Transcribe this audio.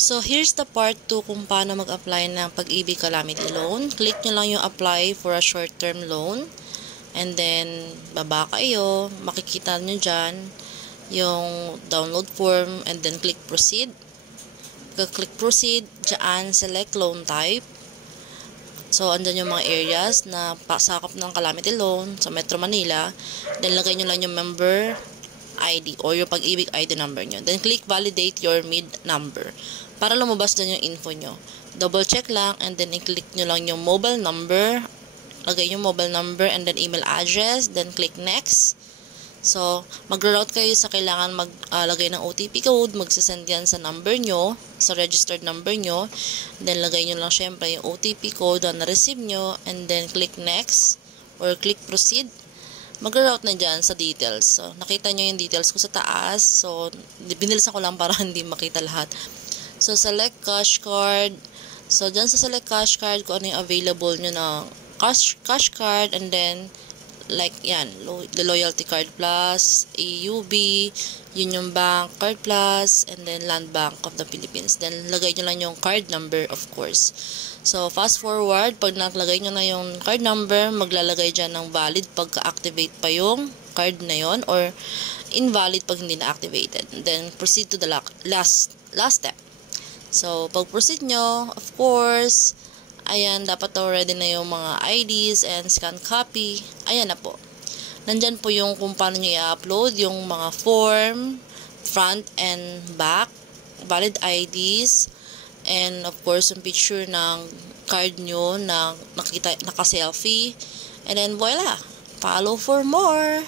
So, here's the part 2 kung paano mag-apply ng Pag-ibig Calamity Loan. Click nyo lang yung apply for a short-term loan. And then, baba kayo. Makikita nyo dyan yung download form and then click proceed. Click proceed, dyan select loan type. So, andyan yung mga areas na pasakop ng Calamity Loan sa Metro Manila. Then, lagay nyo lang yung member ID or yung Pag-ibig ID number nyo. Then, click validate your MID number para lumabas dyan yung info nyo. Double check lang and then i-click nyo lang yung mobile number. Lagay yung mobile number and then email address. Then, click next. So, mag-route kayo sa kailangan maglagay ng OTP code. Magsasend yan sa number nyo, sa registered number nyo. Then, lagay nyo lang syempre yung OTP code na na-receive nyo. And then, click next or click proceed. Mag-route na dyan sa details. So, nakita nyo yung details ko sa taas. So, binilisan ko lang para hindi makita lahat. So, select cash card. So, dyan sa select cash card, kung ano yung available nyo na cash card. And then, like yan, the Loyalty Card Plus, AUB, Union Bank Card Plus, and then Land Bank of the Philippines. Then, lagay nyo lang yung card number, of course. So, fast forward, pag naglagay nyo na yung card number, maglalagay dyan ng valid pagka-activate pa yung card na yon or invalid pag hindi na-activated. Then, proceed to the last step. So, pag proceed nyo, of course, ayan, dapat already na yung mga IDs and scan copy. Ayan na po. Nandyan po yung kung paano nyo i-upload yung mga form, front and back, valid IDs, and of course, yung picture ng card nyo na naka-selfie. And then, voila! Follow for more!